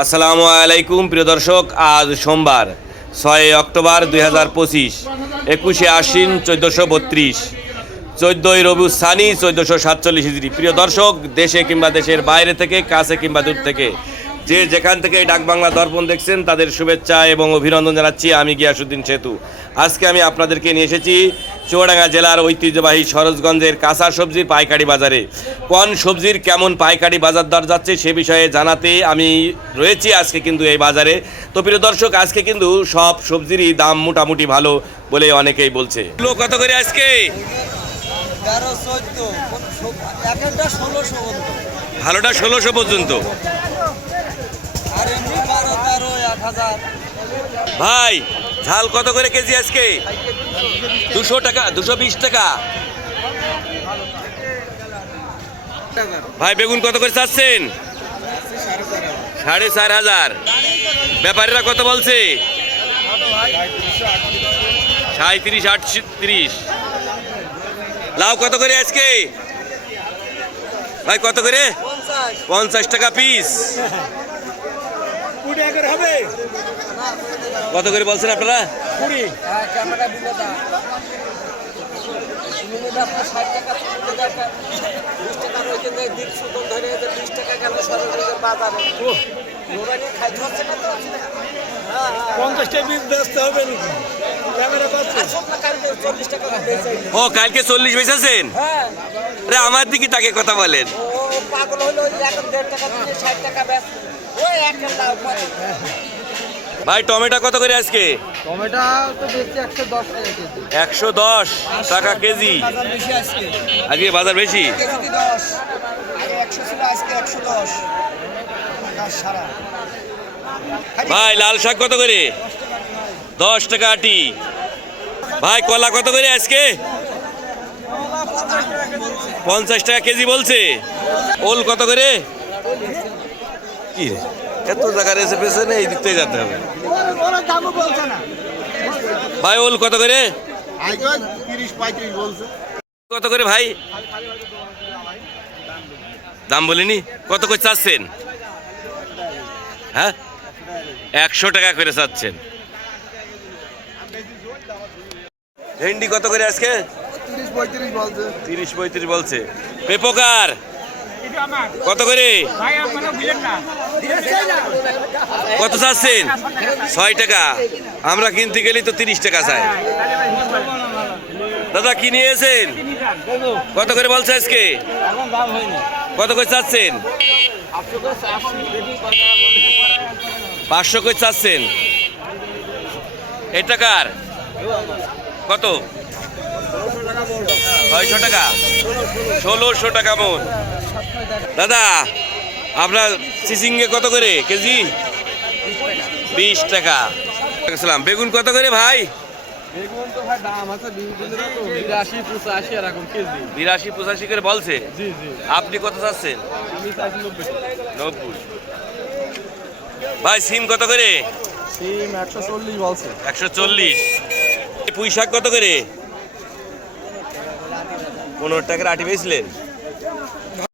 আসসালামু আলাইকুম, প্রিয় দর্শক, আজ সোমবার, ছয় অক্টোবর দুই হাজার পঁচিশ, একুশে আশ্বিন চোদ্দোশো বত্রিশ, চোদ্দোই রবি সানি চোদ্দোশো সাতচল্লিশ হিজড়ি প্রিয় দর্শক, দেশে কিংবা দেশের বাইরে থেকে, কাছে কিংবা দূর থেকে, যে যেখান থেকে এই ডাকবাংলা দর্পণ দেখছেন, তাদের শুভেচ্ছা এবং অভিনন্দন জানাচ্ছি আমি গিয়াসুদ্দিন সেতু। আজকে আমি আপনাদেরকে নিয়ে এসেছি চুয়াডাঙ্গা জেলার ঐতিহ্যবাহী সরোজগঞ্জের কাঁচা সবজির পাইকারি বাজারে। কোন সবজির কেমন পাইকারি বাজার দর যাচ্ছে সে বিষয়ে জানাতে আমি রয়েছি আজকে কিন্তু এই বাজারে। তো প্রিয় দর্শক আজকে কিন্তু সব সবজিরই দাম মোটামুটি ভালো বলে অনেকেই বলছে। কত করে আজকে? ভালোটা ষোলোশো পর্যন্ত। ভাই ঝাল কত করে কেজি আজকে? দুশো টাকা, দুশো বিশ টাকা। ভাই, বেগুন কত করে চাচ্ছেন? সাড়ে চার হাজার। ব্যাপারীরা কত বলছে? সাঁত্রিশ আটত্রিশ। লাউ কত করে আজকে? ভাই, কত করে? পঞ্চাশ টাকা পিস কত করে বলছেন আপনারা? হ্যাঁ হ্যাঁ হ্যাঁ হবে ও কালকে চল্লিশ বেচেছেন? হ্যাঁ। আমার দিকে তাকে কথা বলেন। পাগল ওই এখন দেড় টাকা দিয়ে ষাট টাকা বেচ ওই এক লাভ ভাই টমেটো কত করে আজকে? টমেটো তো বেচছে একশো দশ টাকা কেজি। টাকা আজকে বাজার বেশি কেজি আগে ছিল আজকে সারা? ভাই লাল শাক কত করে? দশ টাকা আটি। ভাই কলা কত করে আজকে? পঞ্চাশ টাকা কেজি বলছে। ওল কত করে? কি এত টাকা রেসে পেছনে এই দিক থেকে যেতে হবে। ভাই, ওল কত করে? কত করে ভাই? দাম বলিনি? কত করে চাচ্ছেন? হ্যাঁ? একশো টাকা করে চাচ্ছেন। ভেন্ডি কত করে আজকে? তিরিশ পঁয়ত্রিশ বলছে। পেপোকার কত করে? কত চাচ্ছেন? ছয় টাকা। আমরা কিনতে গেলে তো তিরিশ টাকা চাই। দাদা, কি নিয়েছেন? কত করে বলছে আজকে? কত করে চাচ্ছেন? পাঁচশো করে চাচ্ছেন। এই টাকার কত? ছয়শো টাকা। ষোলোশো টাকা মন। দাদা আপনার সিসিংয়ে কত করে কেজি? বিশ টাকা। বেগুন কত করে ভাই? বিরাশি পঁচাশি করে বলছে? আপনি কত চাচ্ছেন? নব্বই। ভাই সিম কত করে? সিম একশো চল্লিশ বলছে। একশো চল্লিশ। পুঁই শাক কত করে? পনেরো টাকার আটি বেচলেন